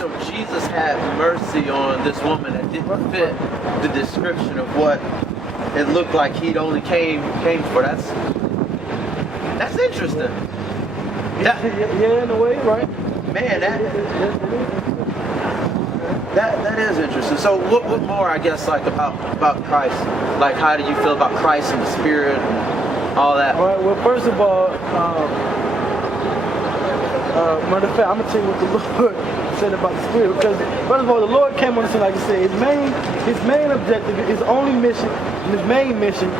So Jesus had mercy on this woman that didn't fit the description of what it looked like he'd only came for. That's interesting. Yeah, in a way, right? Man, that is interesting. So what more, I guess, like about Christ? Like, how do you feel about Christ and the Spirit and all that? All right, well, first of all, matter of fact, I'm going to tell you what the Lord said about the Spirit. Because, first of all, the Lord came on the scene, like I said, his main objective, his only mission, and his main mission,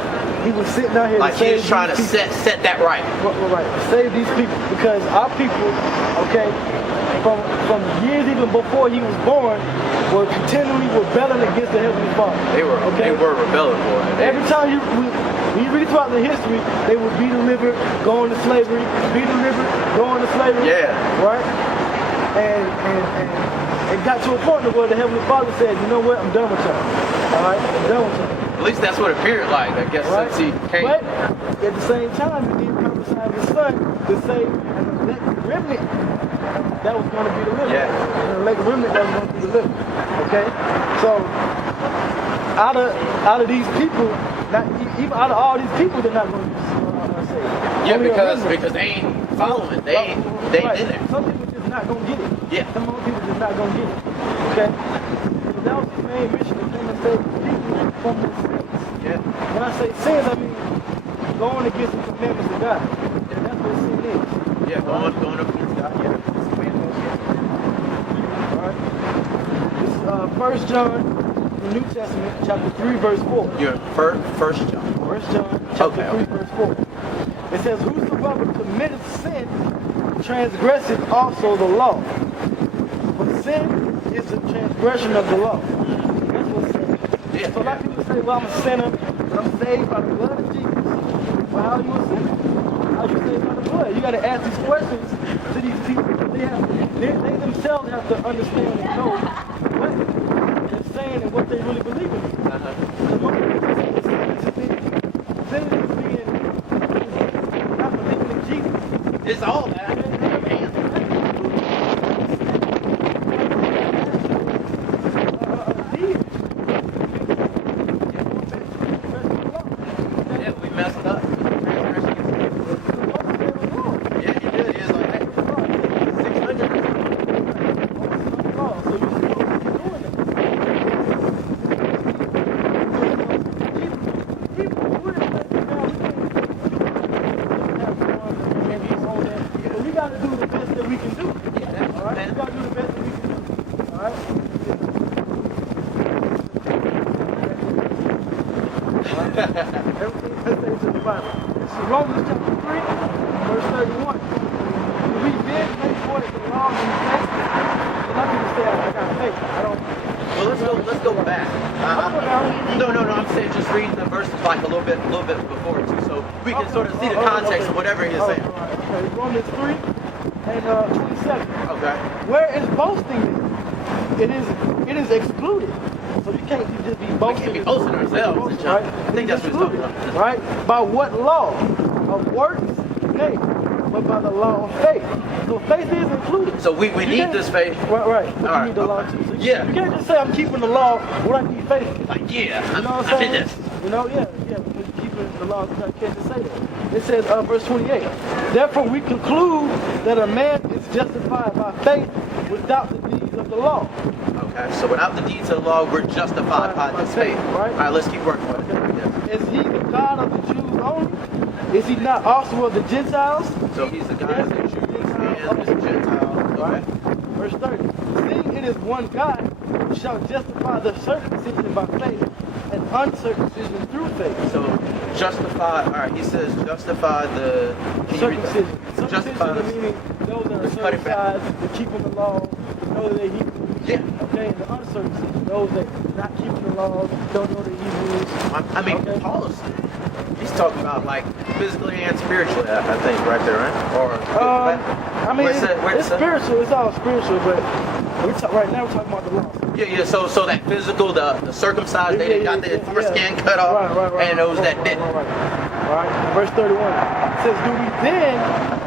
he was sitting out here like to save he was trying to set that right. Right, save these people. Because our people, okay, from years even before he was born, were continually rebelling against the Heavenly Father. They were rebelling, boy. Every time when you read throughout the history, they would be delivered, go into slavery, be delivered, go into slavery. Yeah. Right? And it got to a point where the Heavenly Father said, you know what, I'm done with y'all. Alright? I'm done with y'all. At least that's what it appeared like, I guess, right? since he came. But at the same time, he did prophesy his son to say, and the elect remnant that was going to be delivered. Yeah. And the elect remnant that was going to be delivered. Okay? So, out of these people, even out of all these people, they're not going to be saved. Yeah, because they ain't following. They ain't in there. Some people just not going to get it. Yeah. Some other people just not going to get it. Okay? So that was his main mission, to come and save people from the sins. Yeah. When I say sins, I mean going against the commandments of God. And that's what sin is. Yeah, going up against God. Yeah. Alright. This is 1 John, the New Testament, chapter 3, verse 4. You're first John. 1 John, chapter 3, verse 4. It says, whosoever committeth sin, transgresseth also the law. For sin is the transgression of the law. That's what sin is. Yeah. So a lot of people say, well, I'm a sinner, but I'm saved by the blood of Jesus. Well, how are you a sinner? How are you saved by the blood? You got to ask these questions to these people. They themselves have to understand and know what they're saying and what they really believe in. The moment they say sin is being not believing in Jesus. It's all that. Romans chapter 3, verse 31. We did make for it the law and faith. A lot of people say I got faith. I don't. Well, let's go back. No. I'm saying just read the verses like a little bit before it too, so we can sort of see the context of whatever he's saying. Okay, Romans 3 and 27. Okay. Where is boasting? It is excluded. So you can't just be boasting. We can't be boasting ourselves, right? I think that's what he's talking about. Right? By what law? Of works? Nay, but by the law of faith. So faith is included. So we need this faith. Right. But you need the law too. So you can't just say I'm keeping the law when I need faith. Like, yeah, you know what I'm saying? This. You know, yeah. Because you're keeping the law, you can't just say that. It says, verse 28. Therefore we conclude that a man is justified by faith without the deeds of the law. Okay, so without the deeds of the law, we're justified by this faith. Right? All right, let's keep working with it. Yes. Is he the God of the Jews only? Is he not also of the Gentiles? So he's the God of the Jews and the Gentiles. Right? Verse 30. Seeing it is one God who shall justify the circumcision by faith and uncircumcision through faith. So justify, all right, he says justify the circumcision. Justify meaning those that are circumcised, they're keeping the law, know that they're Hebrews. Yeah. Okay, and the uncircumcision, those that are not keeping the law, don't know the Hebrews. I mean, okay. Paul he's talking about like physically and spiritually, I think, right there, right? Or I mean, it's spiritual. It's all spiritual, but right now we're talking about the law. Yeah. So that physical, the circumcised, they got their foreskin cut off, and those that didn't. Right. Verse 31 it says, "Do we then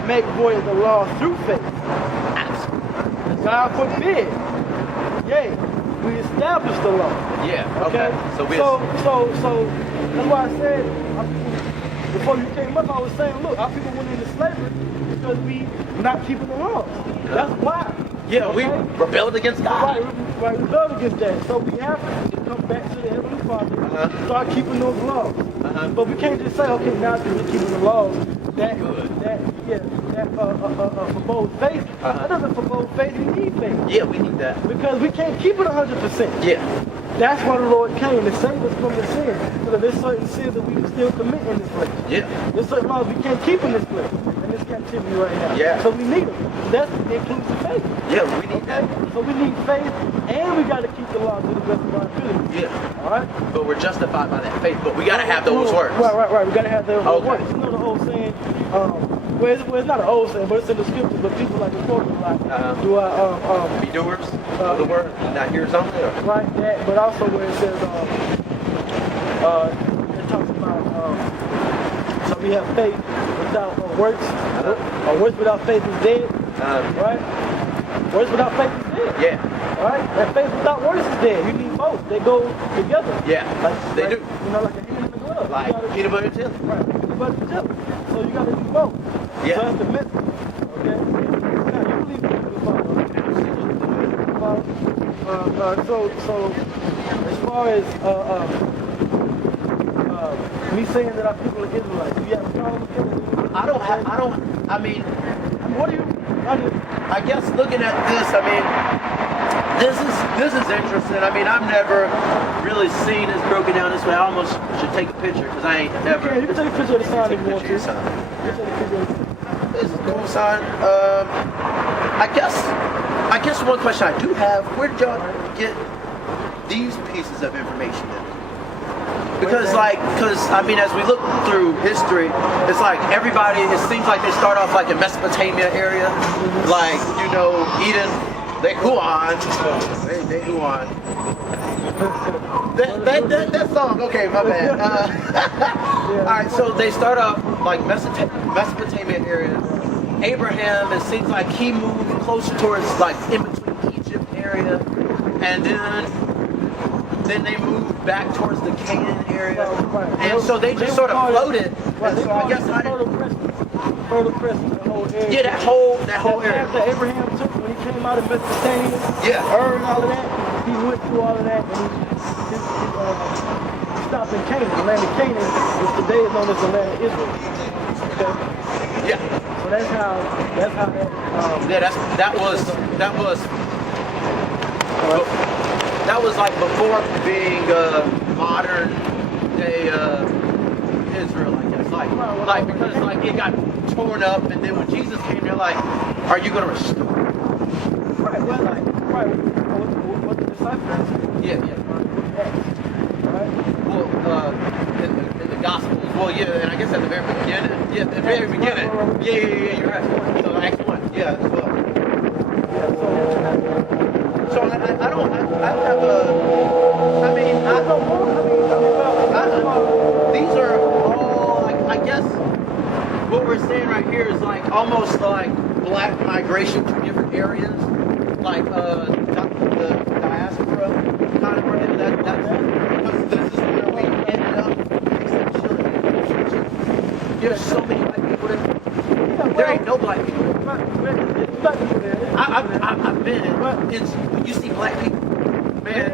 make void of the law through faith?" Absolutely. God forbid. Yea, we established the law. Yeah. Okay. So that's why I said before you came up, I was saying, look, our people went into slavery because we not keeping the laws. That's why. Yeah, we rebelled against God. Right, we rebelled against that. So we have to come back to the Heavenly Father, start keeping those laws. But we can't just say, okay, now that we're keeping the laws, that forbode faith. That doesn't forbode faith. We need faith. Yeah, we need that. Because we can't keep it 100%. Yeah. That's why the Lord came to save us from the sin. Because there's certain sins that we can still commit in this place. Yeah. There's certain laws we can't keep in this place, in this captivity right now. Yeah. So we need them. That includes the faith. Yeah, we need that. So we need faith, and we got to keep the law to the best of our ability. Yeah. All right? But we're justified by that faith. But we got to have those words. Right. We got to have those Okay. words. You know the old saying, well, it's not an old saying, but it's in the scriptures, but people like to quote it a lot. Do be doers of the word, not hearers only. Right, that, but also where it says, it talks about, so we have faith without works. Works without faith is dead. Right? Works without faith is dead. Yeah. Right? And faith without works is dead. You need both. They go together. Yeah. They do. You know, like a hand in the glove. Like peanut butter and jelly. Right. Peanut butter and jelly. So you got to do both. Yeah. So that's the method. Okay? Now you believe in the Father. So as far as me saying that our people are Israelites, do you have a problem with that? What do you? I guess looking at this, this is interesting. I've never really seen this broken down this way. I almost should take a picture because I ain't never. Yeah, you can take a picture of the sign if you want to. This is a cool sign. I guess one question I do have: where did y'all get these pieces of information in? Because as we look through history, it's like everybody, it seems like they start off like in Mesopotamia area, like, Eden, they Huan. That song, okay, my bad. Alright, so they start off like Mesopotamia area. Abraham, it seems like he moved closer towards like in between Egypt area, and then they moved back towards the Canaan area, and so they just sort of floated. And so I guess Fertile Crescent, the whole area. Yeah, that whole area. That Abraham took when he came out of Mesopotamia, Ur and all of that, he went through all of that, and he stopped in Canaan, the land of Canaan, which today is known as the land of Israel. Okay. Yeah. So that's how that. That was like before being modern day Israel, I guess. Like because like it got torn up, and then when Jesus came, they're like, "Are you going to restore?" Right. What the disciples? Yeah. Right. Well, in the Gospels. Well, yeah, and I guess at the very beginning. Yeah, the very beginning. Yeah. You're right. So Acts 1. Yeah, as well. So these are all, like, I guess what we're saying right here is like almost like black migration to different areas, like the diaspora kind of where that's because this is where we ended up except Chile. There's so many black people there. There ain't no black people there. I've been when you see black people, man.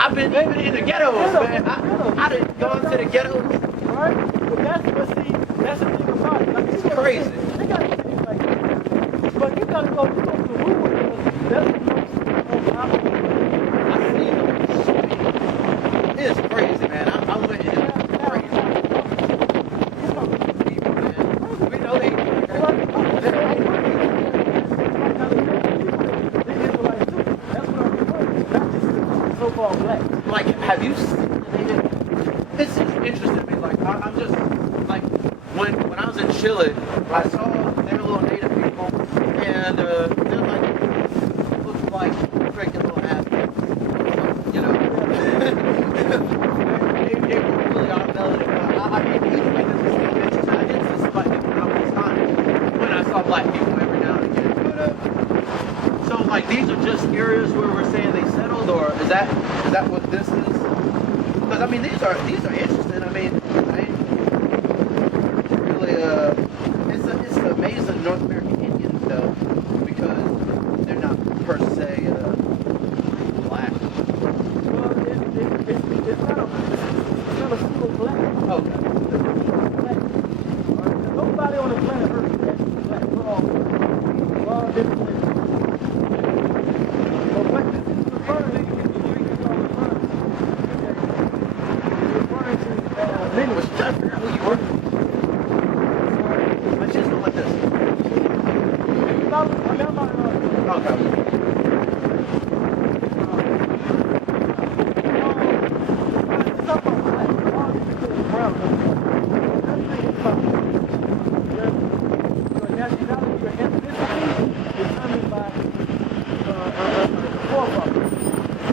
I've been even in the ghettos, man. I didn't go into the ghettos. Right? But that's the thing about it. Like, It's crazy. They got things like that. But you gotta go to the root that's the most I see them. It's crazy, man. I went in there. Crazy. We know they so-called black. like, have you seen this is interesting to me. Like, I'm just like when I was in Chile, I saw their little native people, and they're like look like freaking little athletes, they were really off melody. I mean, even when this is interesting, I didn't see black people when I was time when I saw black people every now and again. But like these are just areas where we're saying they settled, or is that what this is? Because I mean these are interesting. I mean, really it's amazing North American Indians though, because they're not per se black. Well, it's not a single black. Oh, Black. Nobody on the planet Earth is actually black. We're all different things. But what this is referring to, it's referring to language. trying to figure out who you are. Let's just go like this. Okay.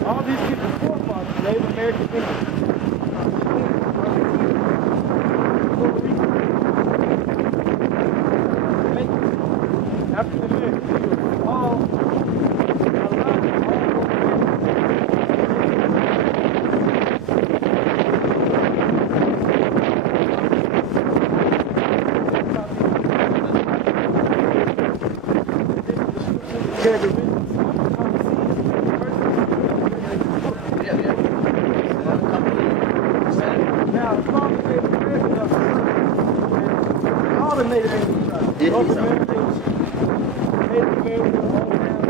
All these people's forefathers, Native American Indians, Puerto Rico, African American, all all the Native American tribes. Yeah, North he's Americans, Native Americans, all down.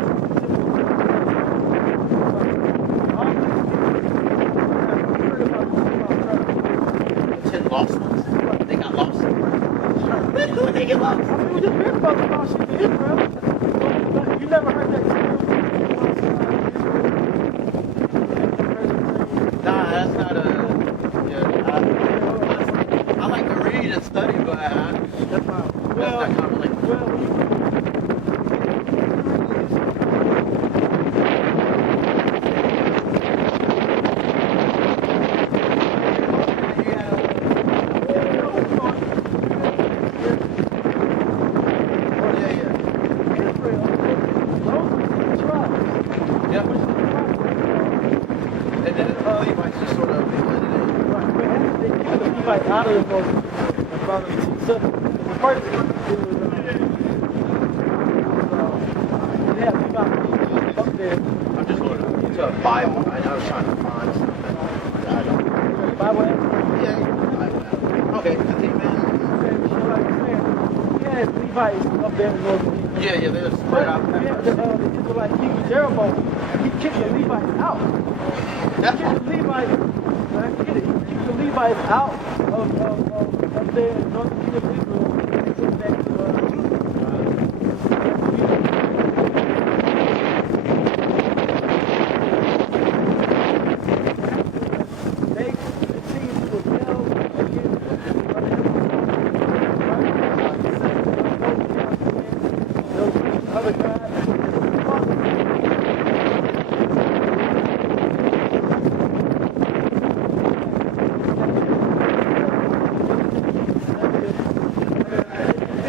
Ten lost ones. They got lost. They get lost. I mean, we just read about the lost sheep of Israel. You never heard that story? Nah, that's not a. Yeah, I like to read and study, but that's not common language. Out of the most about the first it was it had about up there. I'm just going to a Bible. I was trying to find something. I don't. Bible app? Yeah, Bible. Okay, continue, man. Yeah, Levites up there in Northern Kingdom. Yeah, they're spread out. Yeah, the Israelite king Jeroboam, he kicked the Levites out. He kicked the Levites. I get it. He kicked the Levites out of there in Northern Kingdom of Israel. And took back to they seemed to rebel against other gods.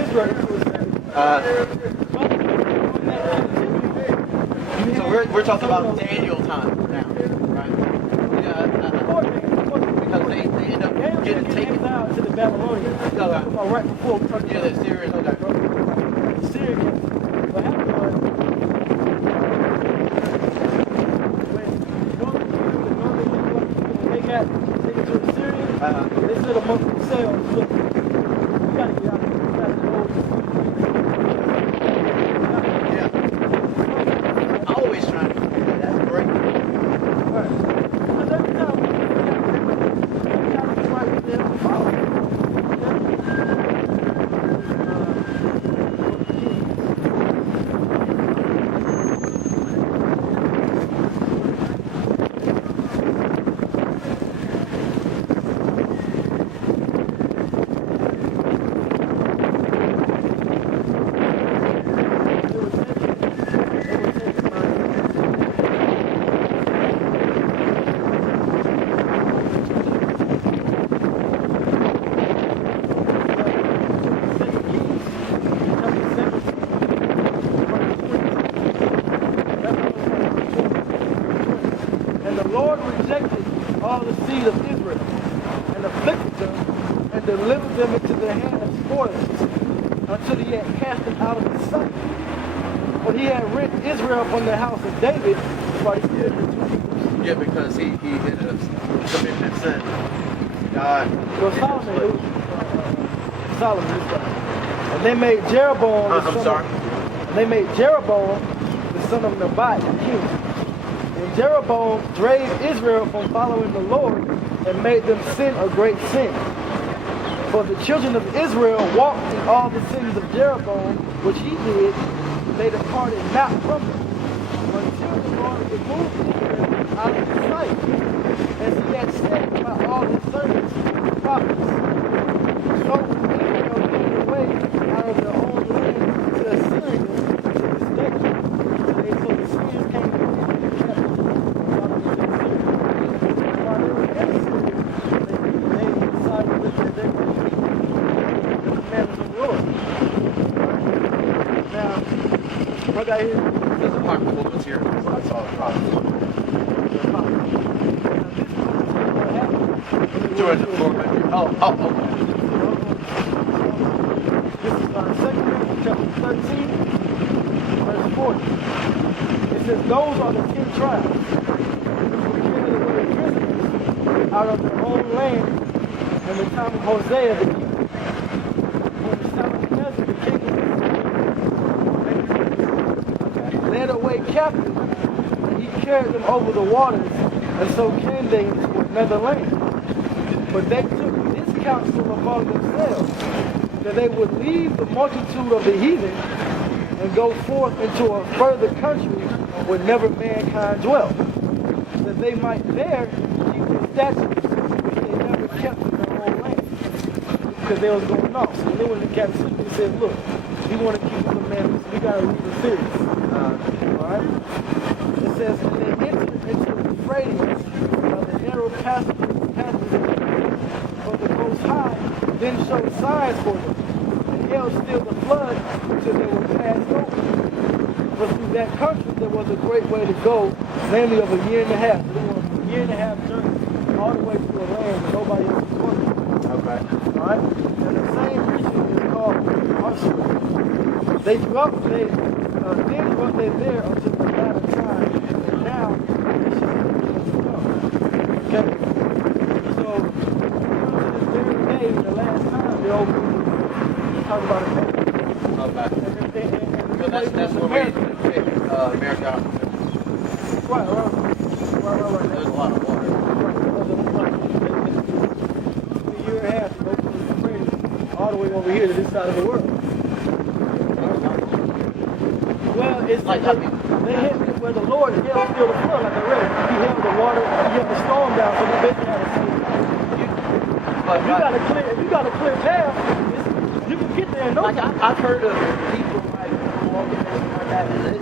So we're talking about Daniel time now, right? Yeah, because they end up getting taken out to the Babylonians. Right before we talked Yeah, the Syrians. the Syrians. What happened was when they got taken to the Syrians, they said amongst themselves, look, we gotta get out of here. We gotta go. Always trying to do that. That's great. Right. Because every time we gotta be right with them, follow. the Lord rejected all the seed of Israel and afflicted them and delivered them into the hand of spoilers until he had cast them out of his sight. When he had rid Israel from the house of David, that's why he did the two kingdoms. Yeah, because he ended up committing that sin. God. Well, Solomon is God. And they made Jeroboam the son of Nebat king. And Jeroboam drave Israel from following the Lord and made them sin a great sin. For the children of Israel walked in all the sins of Jeroboam, which he did, they departed not from them, until the Lord removed Israel out of his sight, as he had said by all his servants and prophets. So when Israel came away out of their own land to Assyria to this day. So the Syrians came away and kept out of Assyria. And while they were in Assyria, they decided that they were to keep the commandments of the Lord. Now, I got here. There's apocryphal material. That's all the prophecy. 200. Oh, okay. This is 2 Kings chapter 13, verse 40. It says, those are the 10 tribes which were carried away prisoners out of their own land in the time of Hosea the king. When Nebuchadnezzar the king led away captive, and he carried them over the waters, and so came they into another land. But they took this counsel among themselves, that they would leave the multitude of the heathen and go forth into a further country where never mankind dwelt, that they might there keep the statutes which they never kept in their own land, because they was going off. So when they went into captivity, they said, look, we want to keep the commandments, we got to leave the cities. Alright? It says, and they entered into the Euphrates of the narrow passages for the Most High, then showed signs for them, and held still the flood until they were passed over. But through that country there was a great way to go, namely of a year and a half. They were a year and a half journey all the way to a land where nobody else was coming. Okay. Alright? And the same region is called Ashur. They dwelt there there until the latter time, and now they shall be come. Okay? So the last time the old people talk about it. Okay. So that's where we pick America. Right. There's a lot of water. A year and a half to go from the Euphrates all the way over here to this side of the world. Well, it's like they hit where the Lord held still the flood, like I read. He held the water, he held the storm down, so they basically had a safe time. If you got a clear path, you can get there in no time. I've heard of people like walking down like that, and it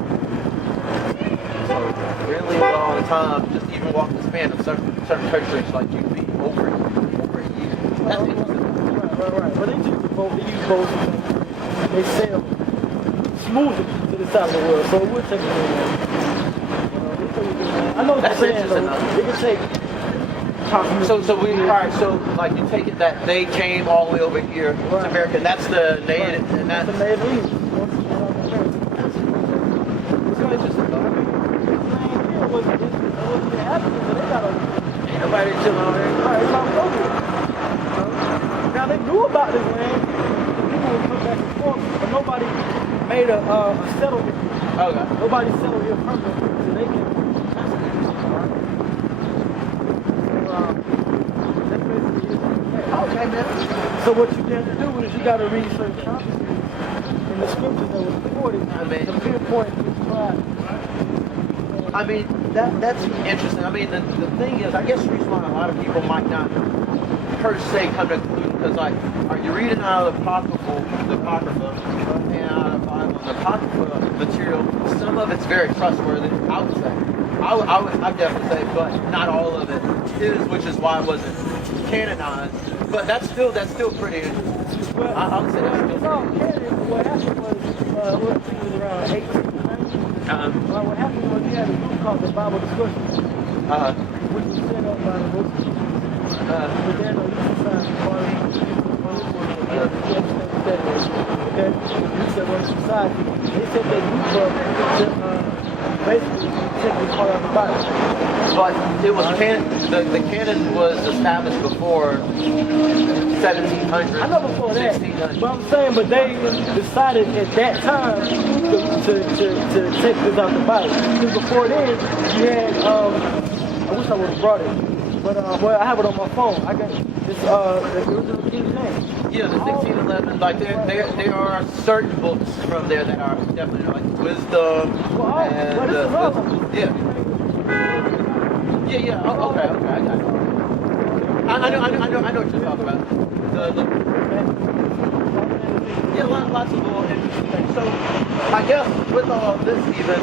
really all the time, just even walking the span of certain countries, like you'd be over a year. That's interesting. Right. But they use boats, they sail smoothly to the side of the world, so it would take a little while. I know what you're saying, though. It could take. So like you take it that they came all the way over here to America, and that's the native, and that's the native leaves. It's interesting though. Here wasn't happening, but they got ain't nobody chilling on there. Right, it's all over. Now they knew about this land, people would come back and forth, but nobody made a settlement. Okay. Nobody settled here permanently, so they can. Okay, man. So what you got to do is you got to read certain prophecies in the scriptures that was recorded to pinpoint which tribe. I mean, that's interesting. I mean, the thing is, I guess the reason why a lot of people might not per se come to a conclusion, because like, are you reading out of the Apocrypha, and out of the Bible, the Apocrypha material, some of it's very trustworthy, I would say. I'd definitely say, but not all of it is, which is why it wasn't canonized. But that's still pretty interesting. Well, I would say that's it's still all canon, but what happened was, what it was around 1890. What happened was you had a group called the Bible Discussion. which was set up by the Muslims. But then on this side, okay? You said on society, they set that group up to basically take this part of the Bible. But it was the canon was established before 1700. I know before that, 1600. but I'm saying, but they decided at that time to take this out the Bible. Because before then, you had, I wish I would have brought it, but well, I have it on my phone. I got this, the original King James. Yeah, the 1611. Like there are certain books from there that are definitely like wisdom and this is all of them. yeah. Yeah. Oh, okay. I got it. I know what you're talking about. Yeah, lots of little interesting things. So, I guess with all this even,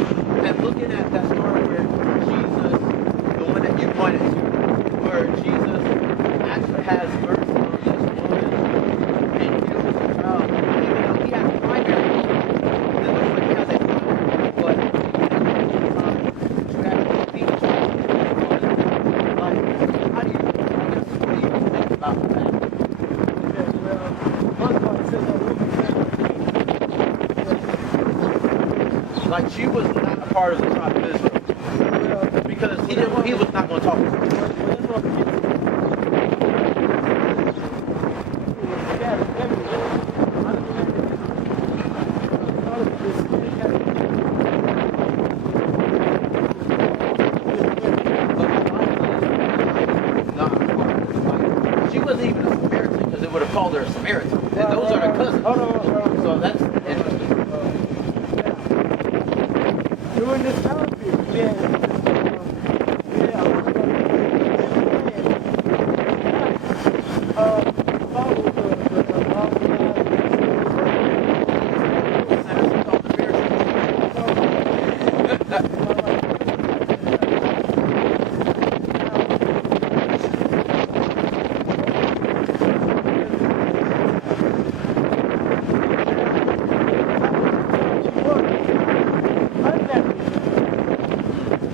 and looking at that story where Jesus, the one that you pointed to, where Jesus actually has mercy on this woman and heals the child, even though he has a primary, it looks like he has a primary, but you have to be how do you, I guess, what do you think about that? Like she was not a part of the tribe of Israel because he was not going to talk to her. She wasn't even a Samaritan because it would have called her a Samaritan, and those are the cousins. So that's interesting. During this time period,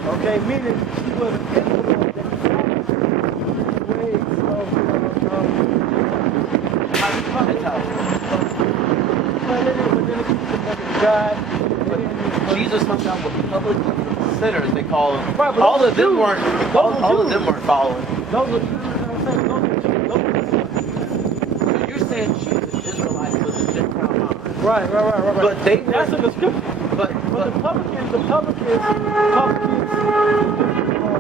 okay, meaning she was influenced that ways of God. Jesus hung out with public sinners, they call them. Right, but all those of them Jews. weren't. Those All of Jews. them weren't following. Those are Jews. So you're saying she was an Israelite with a Gentile mind. Right. But they That's in the scripture. But The publicans,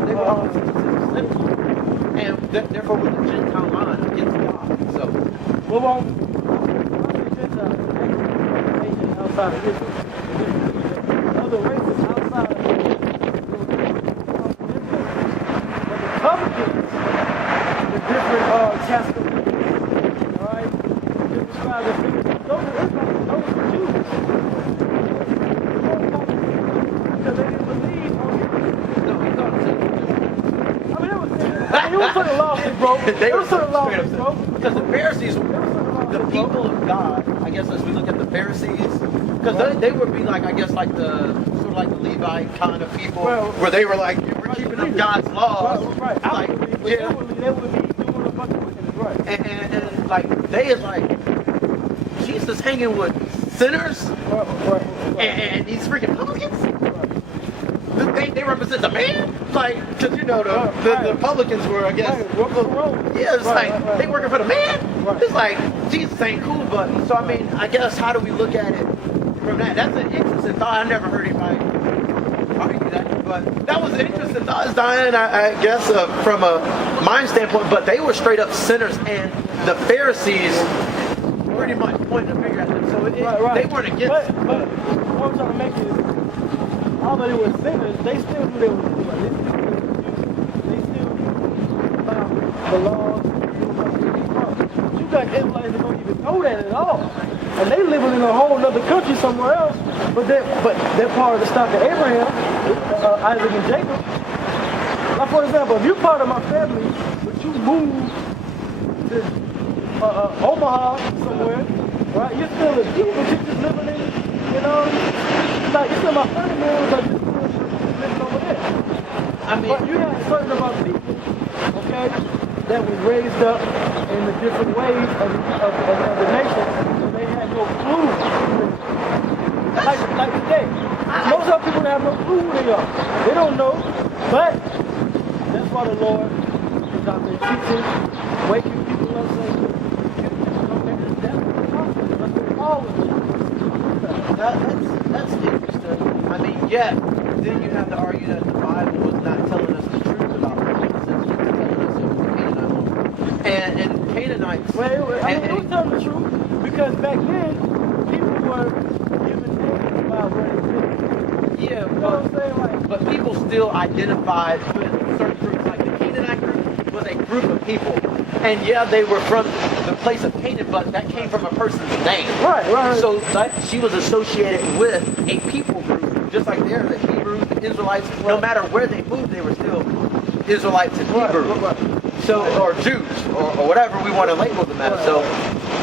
they were all sinners, and therefore with a Gentile mind against God. So well, Gentiles actually outside of Israel. Other races outside of Israel. But the publicans, the different categories, all right, different tribes of people. Those are Israelites, those are Jews. Because they didn't believe on him. no, he thought it It was sort of lost, bro. They It were was sort of straight lost, up bro. because the Pharisees, the people of God, I guess as we look at the Pharisees, because they would be like, I guess like the sort of like the Levite kind of people, where they were like, we're keeping up God's laws. Right. Like, They would be doing a bunch of wickedness, right? and like they is like Jesus hanging with sinners and these freaking publicans. They represent the man, like, because you know the publicans were, I guess, yeah, it's like they working for the man. It's like Jesus ain't cool, but so I mean, I guess how do we look at it from that? That's an interesting thought. I never heard anybody argue that, but that was an interesting thought, Diane. I guess from a mind standpoint, but they were straight up sinners, and the Pharisees pretty much pointed a finger at them, so they weren't against. But what I'm trying to make is, although they were sinners, they still knew they were Israelites. They still found the laws. You got Israelites that don't even know that at all. And they living in a whole other country somewhere else, but they're part of the stock of Abraham, Isaac and Jacob. Like, for example, if you're part of my family, but you move to Omaha somewhere, right? You're still a Jew, but you're just living in, you know, like, it's still my family members, but you're living over there. I mean, but you have certain about people everybody that was raised up in the different ways of the nation, so they had no clue. Like today, most of people have no clue who they are. They don't know, but that's why the Lord is out there teaching, waking people up, saying, come back to death. That's what Paul was doing. That's interesting. I mean, yeah, then you have to argue that the Bible was not telling us the truth about Moses, since it was telling us it was the Canaanite woman. And Canaanites. Well, I mean, it was telling the truth, because back then, people were given names about where they lived. Yeah, You know what I'm saying? Like, but people still identified with certain groups. Like the Canaanite group was a group of people. And yeah, they were from the place of Canaan, but that came from a person's name. right. So she was associated with a people group, just like they're the Hebrews, the Israelites. No matter where they moved, they were still Israelites and Hebrews. So, or Jews, or whatever we want to label them as. So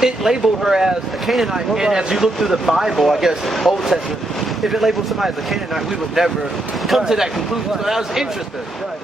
it labeled her as a Canaanite. And as you look through the Bible, I guess Old Testament, if it labeled somebody as a Canaanite, we would never come to that conclusion. So that was interesting. Right.